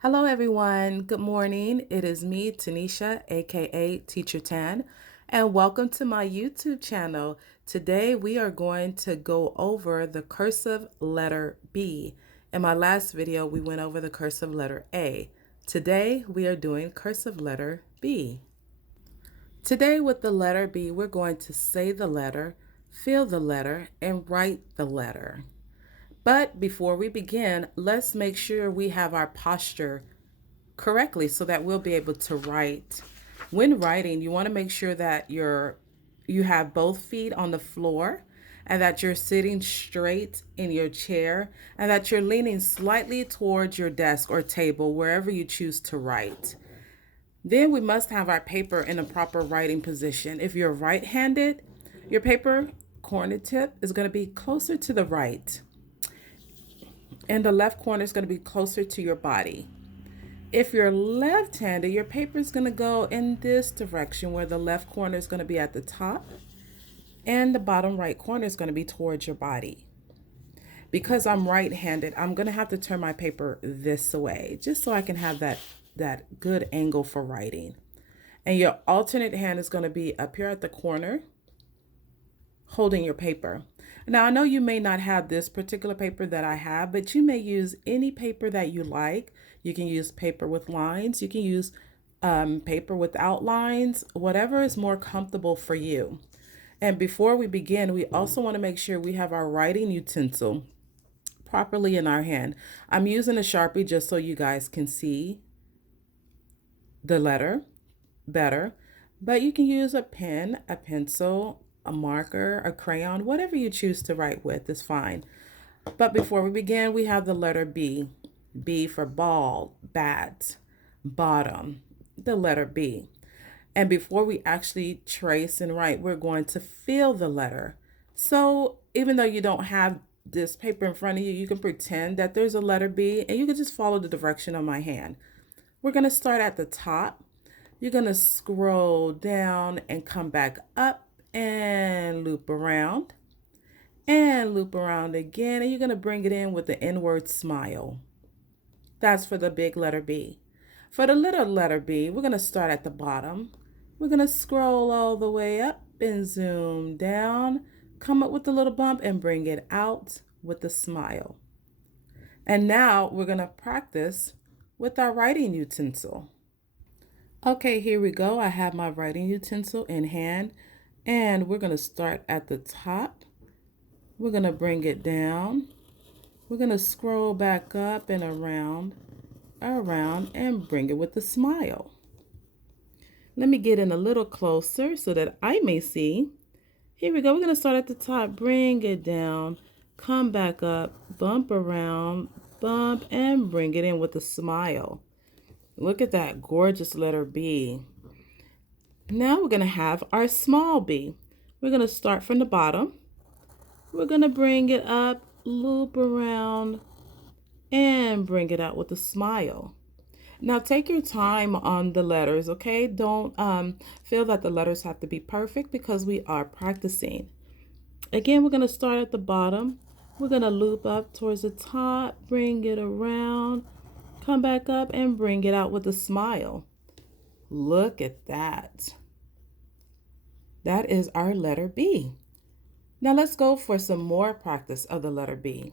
Hello, everyone. Good morning. It is me, Tanisha, aka Teacher Tan, and welcome to my YouTube channel. Today, we are going to go over the cursive letter B. In my last video, we went over the cursive letter A. Today, we are doing cursive letter B. Today, with the letter B, we're going to say the letter, feel the letter, and write the letter. But before we begin, let's make sure we have our posture correctly so that we'll be able to write. When writing, you want to make sure that you have both feet on the floor and that you're sitting straight in your chair and that you're leaning slightly towards your desk or table wherever you choose to write. Then we must have our paper in a proper writing position. If you're right-handed, your paper corner tip is going to be closer to the right and the left corner is going to be closer to your body. If you're left-handed, your paper is going to go in this direction where the left corner is going to be at the top and the bottom right corner is going to be towards your body. Because I'm right-handed, I'm going to have to turn my paper this way just so I can have that good angle for writing. And your alternate hand is going to be up here at the corner holding your paper. Now, I know you may not have this particular paper that I have, but you may use any paper that you like. You can use paper with lines. You can use paper without lines, whatever is more comfortable for you. And before we begin, we also want to make sure we have our writing utensil properly in our hand. I'm using a Sharpie just so you guys can see the letter better, but you can use a pen, a pencil, a marker, a crayon, whatever you choose to write with is fine. But before we begin, we have the letter B. B for ball, bat, bottom, the letter B. And before we actually trace and write, we're going to feel the letter. So even though you don't have this paper in front of you, you can pretend that there's a letter B and you can just follow the direction of my hand. We're going to start at the top. You're going to scroll down and come back up and loop around again. And you're going to bring it in with the inward smile. That's for the big letter B. For the little letter B, we're going to start at the bottom. We're going to scroll all the way up and zoom down, come up with a little bump and bring it out with a smile. And now we're going to practice with our writing utensil. Okay, here we go. I have my writing utensil in hand and we're going to start at the top. We're going to bring it down. We're going to scroll back up and around and bring it with a smile. Let me get in a little closer so that I may see. Here we go. We're going to start at the top, bring it down, come back up, bump around, bump, and bring it in with a smile. Look at that gorgeous letter B. Now we're going to have our small b. We're going to start from the bottom. We're going to bring it up, loop around, and bring it out with a smile. Now take your time on the letters, okay? Don't feel that the letters have to be perfect because we are practicing. Again, we're going to start at the bottom. We're going to loop up towards the top, bring it around, come back up, and bring it out with a smile. Look at that. That is our letter B. Now let's go for some more practice of the letter B.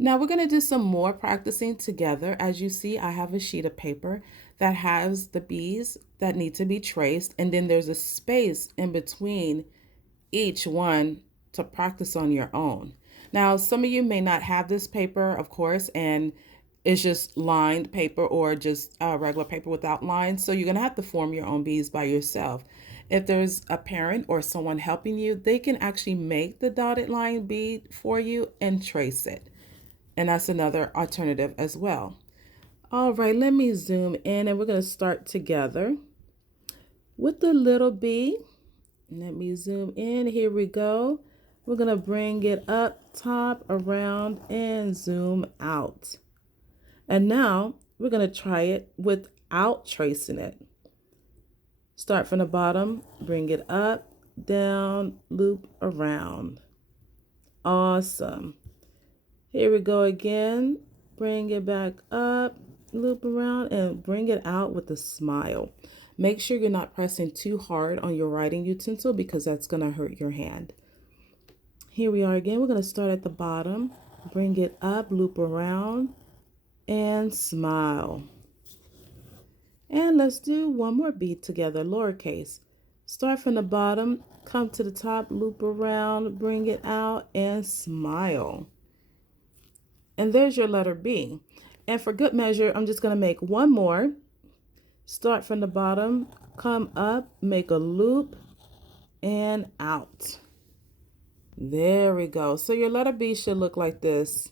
Now we're going to do some more practicing together. As you see, I have a sheet of paper that has the B's that need to be traced, and then there's a space in between each one to practice on your own. Now, some of you may not have this paper, of course, and it's just lined paper or just regular paper without lines. So you're going to have to form your own B's by yourself. If there's a parent or someone helping you, they can actually make the dotted line bead for you and trace it. And that's another alternative as well. All right, let me zoom in and we're going to start together with the little b. Let me zoom in. Here we go. We're going to bring it up, top, around, and zoom out. And now we're going to try it without tracing it. Start from the bottom, bring it up, down, loop around. Awesome. Here we go again. Bring it back up, loop around, and bring it out with a smile. Make sure you're not pressing too hard on your writing utensil because that's going to hurt your hand. Here we are again. We're going to start at the bottom, bring it up, loop around, and smile. And let's do one more beat together, lowercase. Start from the bottom, come to the top, loop around, bring it out, and smile. And there's your letter B. And for good measure, I'm just going to make one more. Start from the bottom, come up, make a loop, and out. There we go. So your letter B should look like this,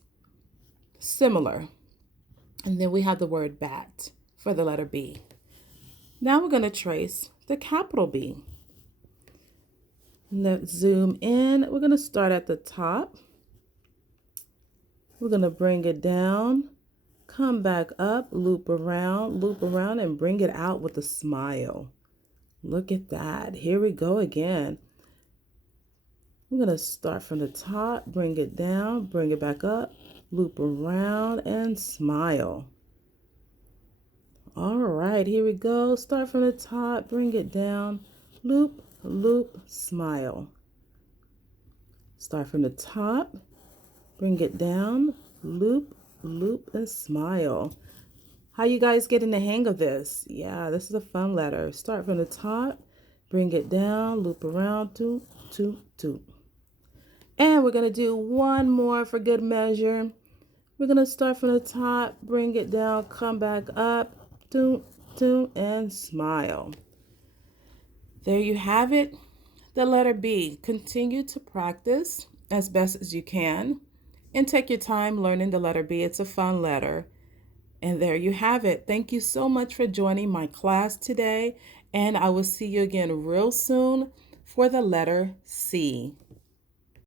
similar. And then we have the word bat for the letter B. Now we're going to trace the capital B. Let's zoom in. We're going to start at the top. We're going to bring it down, come back up, loop around, and bring it out with a smile. Look at that. Here we go again. We're going to start from the top, bring it down, bring it back up, loop around, and smile. All right, here we go. Start from the top, bring it down, loop, loop, smile. Start from the top, bring it down, loop, loop, and smile. How you guys getting the hang of this? Yeah, this is a fun letter. Start from the top, bring it down, loop around, toot, toot, toot. And we're going to do one more for good measure. We're going to start from the top, bring it down, come back up, toot, toot, and smile. There you have it, the letter B. Continue to practice as best as you can and take your time learning the letter B. It's a fun letter. And there you have it. Thank you so much for joining my class today, and I will see you again real soon for the letter C.